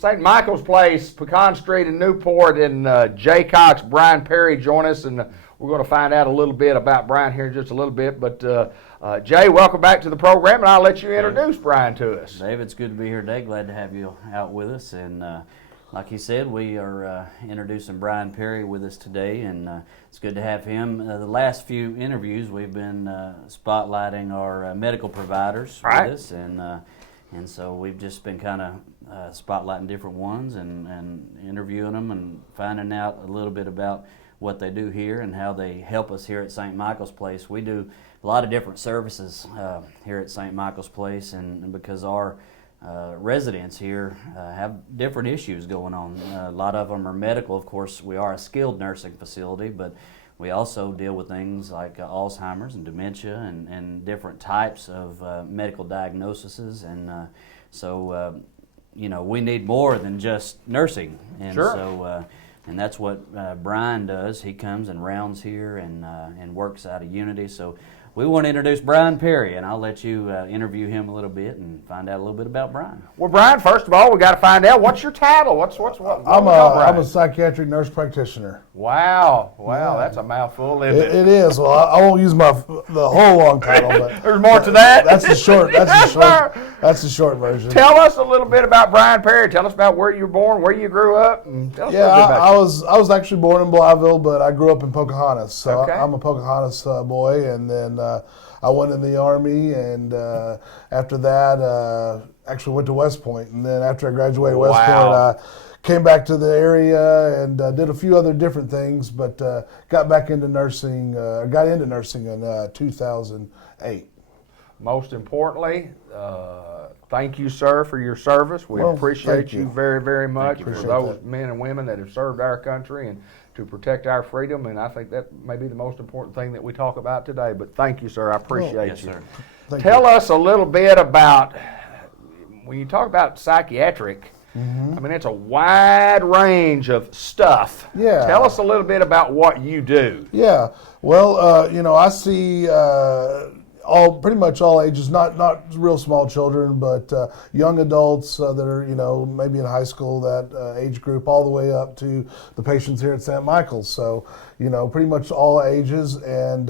St. Michael's Place, Pecan Street in Newport, and Jay Cox, Brian Perry join us, and we're going to find out a little bit about Brian here in just a little bit. But Jay, welcome back to the program, and I'll let you introduce Brian to us. Dave, it's good to be here today. Glad to have you out with us. And like you said, we are introducing Brian Perry with us today, and it's good to have him. The last few interviews, we've been spotlighting our medical providers with us, and so we've just been kind of spotlighting different ones and interviewing them and finding out a little bit about what they do here and how they help us here at St. Michael's Place. We do a lot of different services here at St. Michael's Place, and because our residents here have different issues going on. A lot of them are medical. Of course, we are a skilled nursing facility, but we also deal with things like Alzheimer's and dementia and different types of medical diagnoses. And so, you know, we need more than just nursing. And sure. So, and that's what Brian does. He comes and rounds here and works out of Unity. So we want to introduce Brian Perry, and I'll let you interview him a little bit and find out a little bit about Brian. Well, Brian, first of all, we got to find out what's your title. What I'm a psychiatric nurse practitioner. Wow, that's a mouthful, isn't it? It is. Well, I won't use the whole long title, but there's more to that. That's the short. That's the short version. Tell us a little bit about Brian Perry. Tell us about where you were born, where you grew up, and tell us a little bit about you. I was actually born in Blytheville, but I grew up in Pocahontas. So okay. I'm a Pocahontas boy, and then I went in the Army, and after that, actually went to West Point, and then after I graduated West Point, I came back to the area and did a few other different things, but got into nursing in 2008. Most importantly, thank you, sir, for your service. We appreciate you very, very much for those men and women that have served our country and to protect our freedom, and I think that may be the most important thing that we talk about today. But thank you, sir. I appreciate yes, you. Sir. Tell us a little bit about, when you talk about psychiatric, I mean, it's a wide range of stuff. Yeah. Tell us a little bit about what you do. Yeah. Well, you know, I see pretty much all ages, not real small children, but young adults that are, you know, maybe in high school, that age group, all the way up to the patients here at St. Michael's. So, you know, pretty much all ages. And,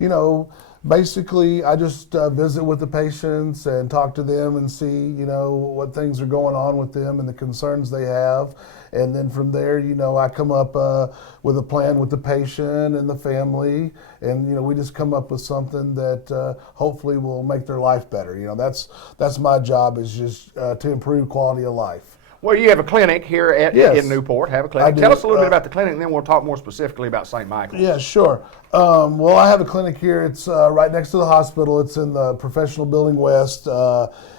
you know, basically I just visit with the patients and talk to them and see, you know, what things are going on with them and the concerns they have. And then from there, you know, I come up with a plan with the patient and the family, and you know, we just come up with something that hopefully will make their life better. You know, that's my job, is just to improve quality of life. Well, you have a clinic here in Newport. Have a clinic. Tell us a little bit about the clinic, and then we'll talk more specifically about St. Michael's. Yeah, sure. Well, I have a clinic here. It's right next to the hospital. It's in the Professional Building West.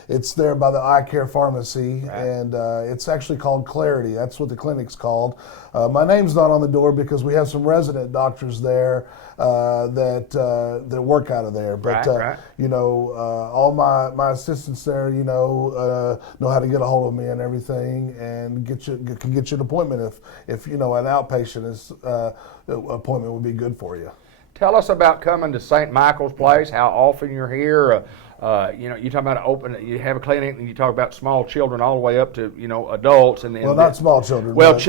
It's there by the Eye Care Pharmacy, and it's actually called Clarity. That's what the clinic's called. My name's not on the door because we have some resident doctors there that work out of there. But you know, all my assistants there, you know how to get a hold of me and everything, and can get you an appointment if you know an outpatient appointment would be good for you. Tell us about coming to St. Michael's Place. How often you're here? You know, you talk about you have a clinic, and you talk about small children all the way up to, you know, adults, and well, not small children. Well,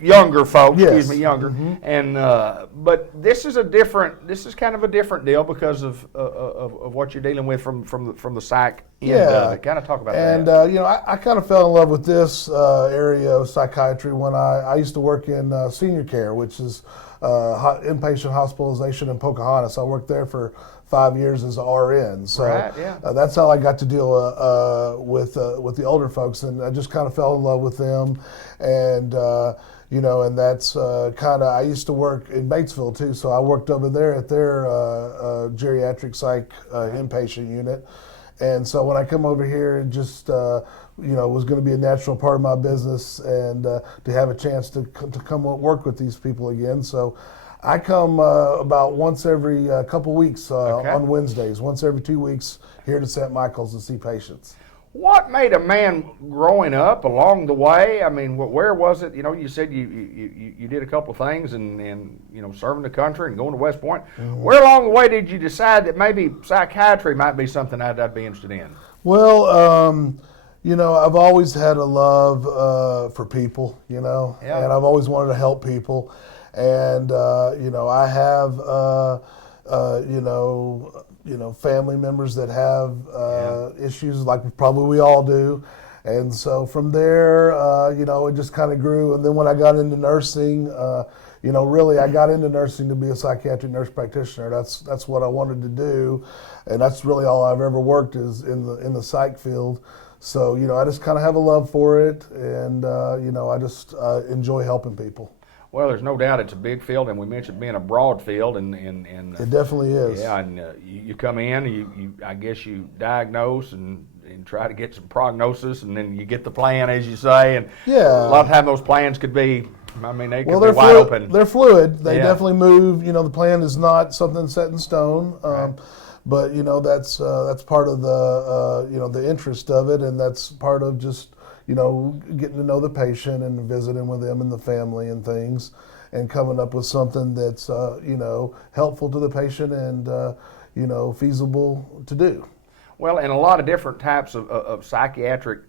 younger folks, yes. Excuse me, younger. And but this is kind of a different deal because of what you're dealing with from the psych end. Kind of talk about that. And you know, I kind of fell in love with this area of psychiatry when I used to work in senior care, which is inpatient hospitalization in Pocahontas. I worked there for 5 years as an RN, so that's how I got to deal with the older folks, and I just kind of fell in love with them, and you know, and that's kind of, I used to work in Batesville too, so I worked over there at their geriatric psych inpatient unit, and so when I come over here, it just you know, was going to be a natural part of my business, and to have a chance to come work with these people again. So I come about once every couple weeks on Wednesdays, once every 2 weeks here to St. Michael's to see patients. What made a man growing up along the way? I mean, where was it? You know, you said you did a couple of things and you know, serving the country and going to West Point. Where along the way did you decide that maybe psychiatry might be something I'd be interested in? Well, I've always had a love for people, and I've always wanted to help people. And, I have, family members that have issues like probably we all do. And so from there, it just kind of grew. And then when I got into nursing, really I got into nursing to be a psychiatric nurse practitioner. That's what I wanted to do. And that's really all I've ever worked is in the psych field. So, I just kind of have a love for it. And, I just enjoy helping people. Well, there's no doubt it's a big field, and we mentioned being a broad field, and it definitely is. Yeah, and you come in, I guess you diagnose and try to get some prognosis, and then you get the plan, as you say, and a lot of time those plans could be, they could be wide open. They're fluid. They definitely move. The plan is not something set in stone. Right. But that's part of the the interest of it, and that's part of just getting to know the patient and visiting with them and the family and things, and coming up with something that's helpful to the patient and feasible to do. Well, and a lot of different types of psychiatric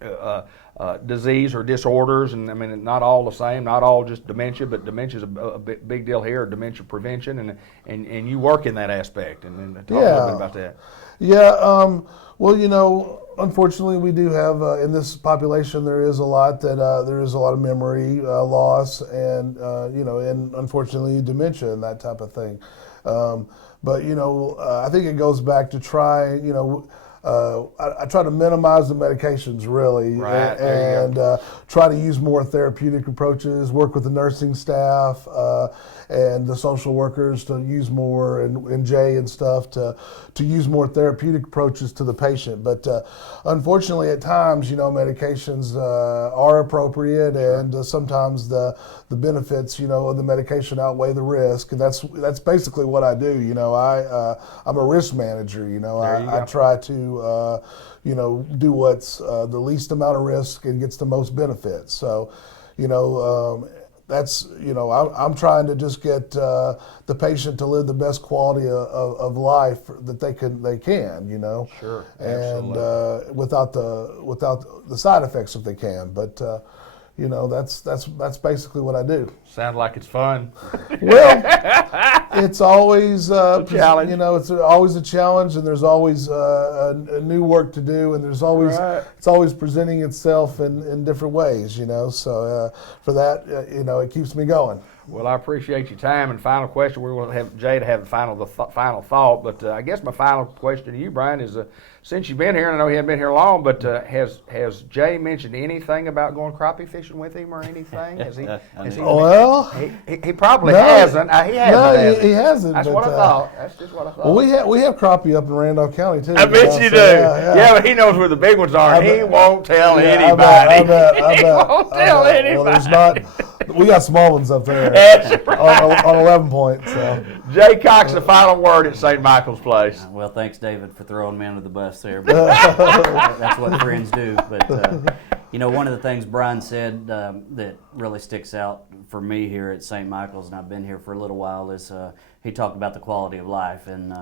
disease or disorders, and not all the same, not all just dementia, but dementia is a big deal here, dementia prevention, and you work in that aspect, and talk a little bit about that. Yeah, well, unfortunately, we do have in this population there is a lot of memory loss, and and unfortunately dementia and that type of thing. But I think it goes back to try I try to minimize the medications really, right, and try to use more therapeutic approaches. Work with the nursing staff and the social workers to use more, and Jay and stuff to use more therapeutic approaches to the patient. But unfortunately, at times, medications are appropriate, and sometimes the benefits, of the medication outweigh the risk, and that's basically what I do. I'm a risk manager. I try to do what's the least amount of risk and gets the most benefits. So, that's I'm trying to just get the patient to live the best quality of life that they can. Sure, and absolutely. without the side effects if they can. But that's basically what I do. Sounds like it's fun. Well, it's always a challenge. It's always a challenge, and there's always a new work to do, and there's always it's always presenting itself in different ways. So for that, it keeps me going. Well, I appreciate your time. And final question, we will have Jay to have the final thought. But I guess my final question to you, Brian, is since you've been here, and I know he hasn't been here long, but has Jay mentioned anything about going crappie fishing with him or anything? Has he? Well, he probably hasn't. He hasn't. No, he hasn't. That's what I thought. That's just what I thought. Well, we have crappie up in Randolph County too. I bet you do. Yeah, but he knows where the big ones are, and he won't tell anybody. I bet. He won't tell anybody. Well, there's not. We got small ones up there on 11 Point. So. Jay Cox, the final word at St. Michael's Place. Well, thanks, David, for throwing me under the bus there. But that's what friends do. But one of the things Brian said that really sticks out for me here at St. Michael's, and I've been here for a little while, is he talked about the quality of life. And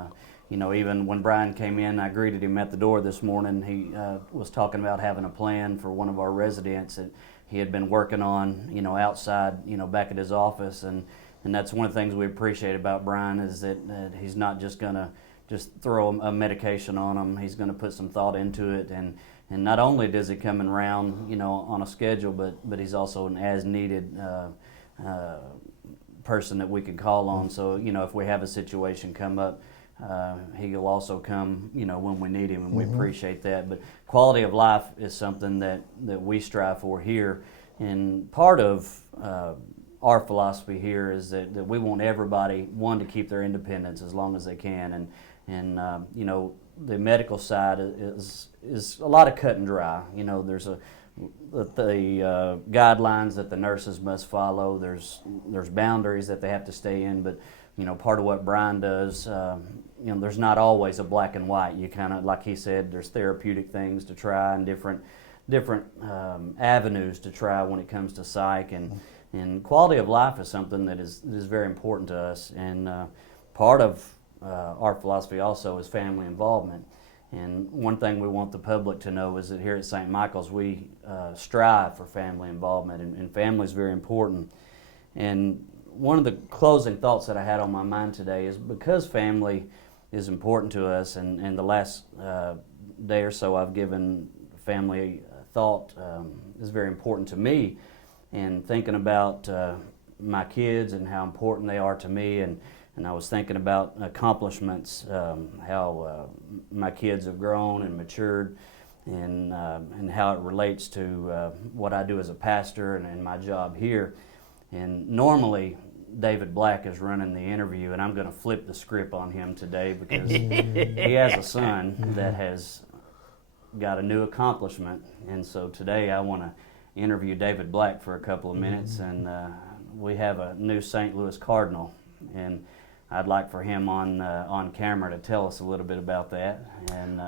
even when Brian came in, I greeted him at the door this morning. He was talking about having a plan for one of our residents that he had been working on, outside, back at his office, and that's one of the things we appreciate about Brian is that he's not just going to just throw a medication on them. He's going to put some thought into it, and not only does he come around, on a schedule, but he's also an as-needed person that we could call on. So, if we have a situation come up, he'll also come, when we need him, and we appreciate that. But quality of life is something that we strive for here, and part of our philosophy here is that we want everybody, to keep their independence as long as they can, and the medical side is a lot of cut and dry. There's the guidelines that the nurses must follow. There's boundaries that they have to stay in, but part of what Brian does, there's not always a black and white. You kind of, like he said, there's therapeutic things to try and different avenues to try when it comes to psych, and quality of life is something that is very important to us, and part of our philosophy also is family involvement. And one thing we want the public to know is that here at St. Michael's we strive for family involvement, and family is very important. And one of the closing thoughts that I had on my mind today is because family is important to us, and the last day or so I've given family thought is very important to me, and thinking about my kids and how important they are to me, and I was thinking about accomplishments, how my kids have grown and matured, and how it relates to what I do as a pastor and my job here. And normally David Black is running the interview, and I'm going to flip the script on him today because he has a son that has got a new accomplishment, and so today I want to interview David Black for a couple of minutes, and we have a new St. Louis Cardinal, and I'd like for him on camera to tell us a little bit about that. And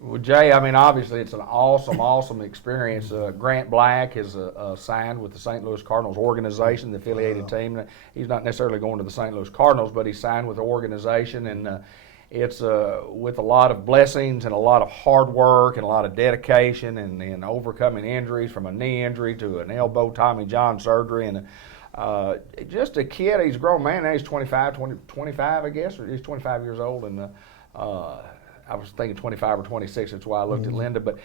well, Jay, I mean, obviously it's an awesome experience. Grant Black is signed with the St. Louis Cardinals organization, the affiliated team. He's not necessarily going to the St. Louis Cardinals, but he's signed with the organization, and it's with a lot of blessings and a lot of hard work and a lot of dedication and overcoming injuries, from a knee injury to an elbow Tommy John surgery, and just a kid. He's a grown man now. He's 25, I guess, or he's 25 years old, and I was thinking 25 or 26. That's why I looked at Linda. But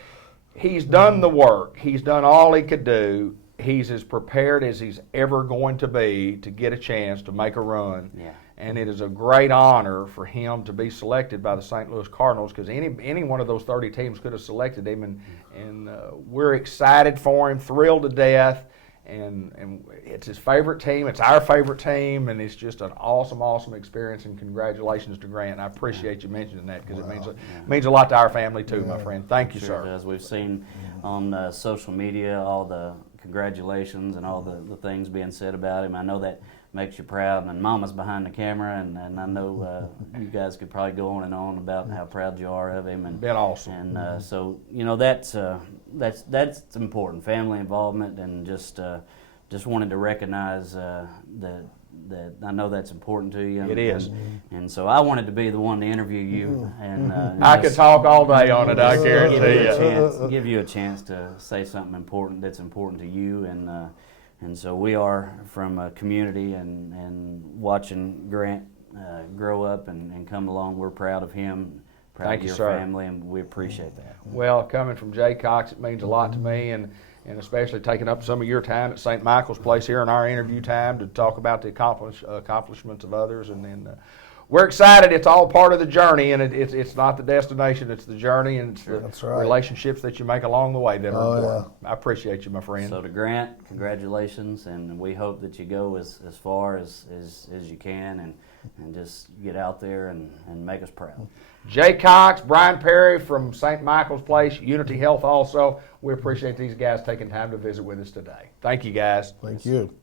he's done the work. He's done all he could do. He's as prepared as he's ever going to be to get a chance to make a run. yeah. And it is a great honor for him to be selected by the St. Louis Cardinals, because any one of those 30 teams could have selected him, and we're excited for him, thrilled to death. And it's his favorite team. It's our favorite team, and it's just an awesome experience. And congratulations to Grant. I appreciate you mentioning that, because it means a lot to our family too, my friend. Thank you, Sure sir. does. We've seen on social media all the congratulations and all the things being said about him. I know that makes you proud, and Mama's behind the camera, and I know you guys could probably go on and on about how proud you are of him. And been awesome. And so that's important, family involvement, and just wanted to recognize that I know that's important to you. It is. And so I wanted to be the one to interview you, and I could talk all day on it, I guarantee you. Give you a chance to say something important that's important to you, and so we are from a community, and watching Grant grow up and come along. We're proud of him, proud of your family, and we appreciate that. Well, coming from Jay Cox, it means a lot to me, and especially taking up some of your time at St. Michael's Place here in our interview time to talk about the accomplishments of others. And then we're excited. It's all part of the journey, and it's not the destination. It's the journey, and it's the relationships that you make along the way that are important. I appreciate you, my friend. So to Grant, congratulations, and we hope that you go as far as you can, and just get out there and make us proud. Jay Cox, Brian Perry from St. Michael's Place, Unity Health also. We appreciate these guys taking time to visit with us today. Thank you, guys. Thank you.